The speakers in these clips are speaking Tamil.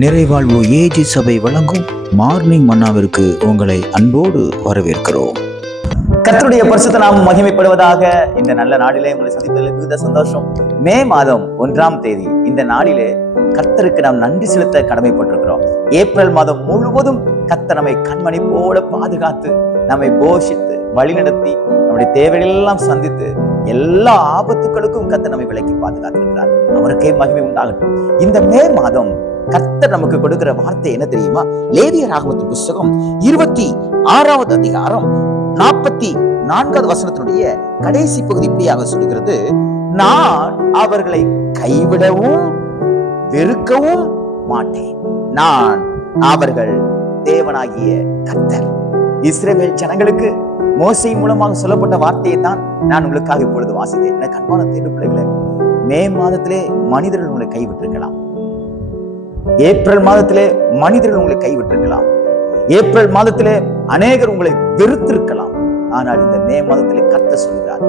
நிறைவாழ்வு ஏஜி சபை வழங்கும் மார்னிங் மன்னாவிற்கு உங்களை அன்போடு வரவேற்கிறோம். கர்த்தருடைய பரிசுத்த நாமம் மகிமைப்படுவதாக. இந்த நல்ல நாளிலே உங்களை சந்திப்பதில் மிகுந்த சந்தோஷம். மே மாதம் 1ஆம் தேதி இந்த நாளிலே கர்த்தருக்கு நாம் நன்றி செலுத்த கடமைப்பட்டிருக்கிறோம். ஏப்ரல் மாதம் முழுவதும் கர்த்தர் நம்மை கண்மணி போல பாதுகாத்து நம்மை போஷித்து வழிநடத்தி நம்முடைய தேவைகள் எல்லாம் சந்தித்து எல்லா ஆபத்துகளுக்கும் கர்த்தர் நம்மை விலக்கி பாதுகாத்திருக்கிறார். அவருக்கே மகிமை உண்டாகட்டும். இந்த மே மாதம் கர்த்தர் நமக்கு கொடுக்கிற வார்த்தை என்ன தெரியுமா? லேவியராகமத்தின் புஸ்தகம் 26வது அதிகாரம் 44வது வசனத்தினுடைய கடைசி பகுதி இப்படியாக சொல்கிறது, நான் அவர்களை கைவிடவும் வெறுக்கவும் மாட்டேன். நான் அவர்கள் தேவனாகிய கர்த்தர். இஸ்ரவேல் ஜனங்களுக்கு மோசே மூலமாக சொல்லப்பட்ட வார்த்தையை தான் நான் உங்களுக்காக இப்பொழுது வாசித்தேன். எனக்கு அன்பான தேர்வு பிள்ளைகளே, மே மாதத்திலே மனிதர்கள் உங்களை கைவிட்டிருக்கலாம். ஏப்ரல் மாதத்திலே மனிதர்கள் உங்களை கைவிட்டிருக்கலாம். ஏப்ரல் மாதத்திலே அநேகர் உங்களை வெறுத்திருக்கலாம். ஆனால் இந்த மே மாதத்திலே கர்த்தர் சொல்கிறார்,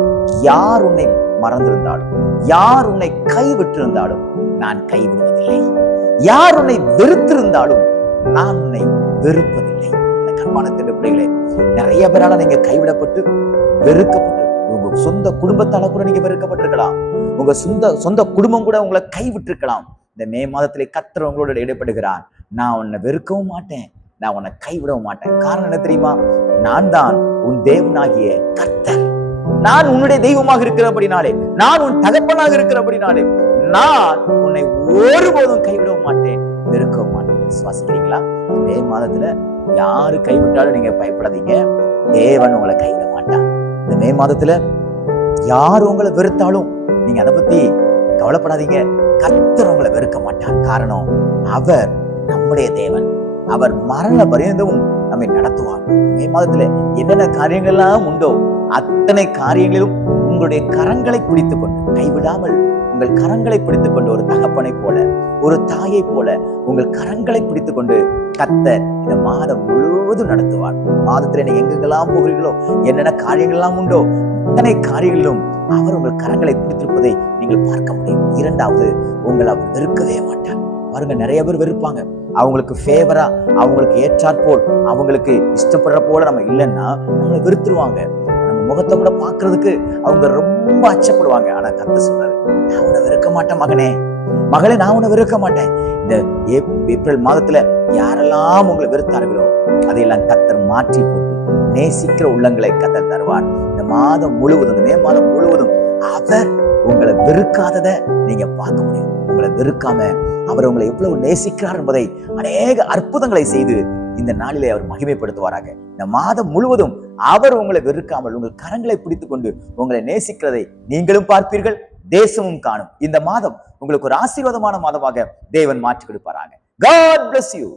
யார் உன்னை மறந்திருந்தாலும், யார் உன்னை கைவிட்டிருந்தாலும் நான் கைவிடுவதில்லை. யார் உன்னை வெறுத்திருந்தாலும் நான் உன்னை வெறுப்பதில்லை. எனக்கு அன்பான பிள்ளைகளே, நிறைய பேரால நீங்க கைவிடப்பட்டு வெறுக்கப்பட்டு, உங்க சொந்த குடும்பத்தால கூட நீங்க வெறுக்கப்பட்டிருக்கலாம். உங்க சொந்த குடும்பம் கூட உங்களை கைவிட்டிருக்கலாம். இந்த மே மாதத்திலே கர்த்தர் உங்களோட இடைப்படுகிறார். நான் உன்னை வெறுக்கவும் மாட்டேன், நான் உன்னை கைவிடவும் மாட்டேன். காரணம் என்ன தெரியுமா? நான் தான் உன் தேவனாகிய கர்த்தர். நான் உன்னுடைய தெய்வமாக இருக்கிறபடினாலே, நான் உன் தகப்பனாக இருக்கிறபடினாலே, நான் உன்னை ஒருபோதும் கைவிடவும் மாட்டேன், வெறுக்கவும் மாட்டேன். விசுவாசிக்கிறீங்களா? இந்த மே மாதத்துல யாரு கைவிட்டாலும் நீங்க பயப்படாதீங்க, தேவன் உங்களை கைவிட மாட்டான். இந்த மே மாதத்துல யாரு உங்களை வெறுத்தாலும் நீங்க அதை பத்தி கவலைப்படாதீங்க, கர்த்தர் உங்களை வெறுக்க மாட்டார். காரணம், அவர் நம்முடைய தேவன். அவர் மரண பரியந்தமும் நம்மை நடத்துவார். மே மாதத்துல என்னென்ன காரியங்கள்லாம் உண்டோ அத்தனை காரியங்களிலும் உங்களுடைய கரங்களை பிடித்துக் கொண்டு, கைவிடாமல் உங்கள் கரங்களை பிடித்துக் கொண்டு, ஒரு தகப்பனை போல, ஒரு தாயை போல உங்கள் கரங்களை பிடித்துக் கொண்டு கர்த்தர் இந்த மாதம் முழுவதும் நடத்துவார். மாதத்துல நீங்க எங்கெங்கெல்லாம் போகிறீர்களோ, என்னென்ன காரியங்கள்லாம் உண்டோ அத்தனை காரியங்களிலும் அவர் உங்கள் கரங்களை பிடித்திருப்பதை நீங்கள் பார்க்க முடியும். இரண்டாவது, உங்களை அவர் வெறுக்கவே மாட்டார். பாருங்க, நிறைய பேர் வெறுப்பாங்க. அவங்களுக்கு ஃபேவரா, அவங்களுக்கு ஏற்றாற்போல், அவங்களுக்கு இஷ்டப்படுற போல நம்ம இல்லைன்னா நம்மளை வெறுத்துருவாங்க. நம்ம முகத்தை கூட பாக்குறதுக்கு அவங்க ரொம்ப அச்சப்படுவாங்க. ஆனா கர்த்தர் சொல்றாரு, நான் உன்னை வெறுக்க மாட்டேன் மகனே, மகளே, நான் உன்னை வெறுக்க மாட்டேன். இந்த ஏப்ரல் மாதத்துல யாரெல்லாம் உங்களை வெறுத்தார்களோ அதையெல்லாம் கர்த்தர் மாற்றி போட்டு நேசிக்கிற உள்ளங்களை கர்த்தர் தருவார். இந்த மாதம் முழுவதும், இந்த மே மாதம் முழுவதும் அவர் உங்களை வெறுக்காததை நீங்க பார்க்க முடியும். உங்களை வெறுக்காம அவர் உங்களை எவ்வளவு நேசிக்கிறார் என்பதை அநேக அற்புதங்களை செய்து இந்த நாளிலே அவர் மகிமைப்படுத்துவாராக. இந்த மாதம் முழுவதும் அவர் உங்களை வெறுக்காமல் உங்கள் கரங்களை பிடித்துக் கொண்டு உங்களை நேசிக்கிறதை நீங்களும் பார்ப்பீர்கள், தேசமும் காணும். இந்த மாதம் உங்களுக்கு ஒரு ஆசீர்வாதமான மாதமாக தேவன் மாற்றி கொடுப்பாராங்க. God bless you.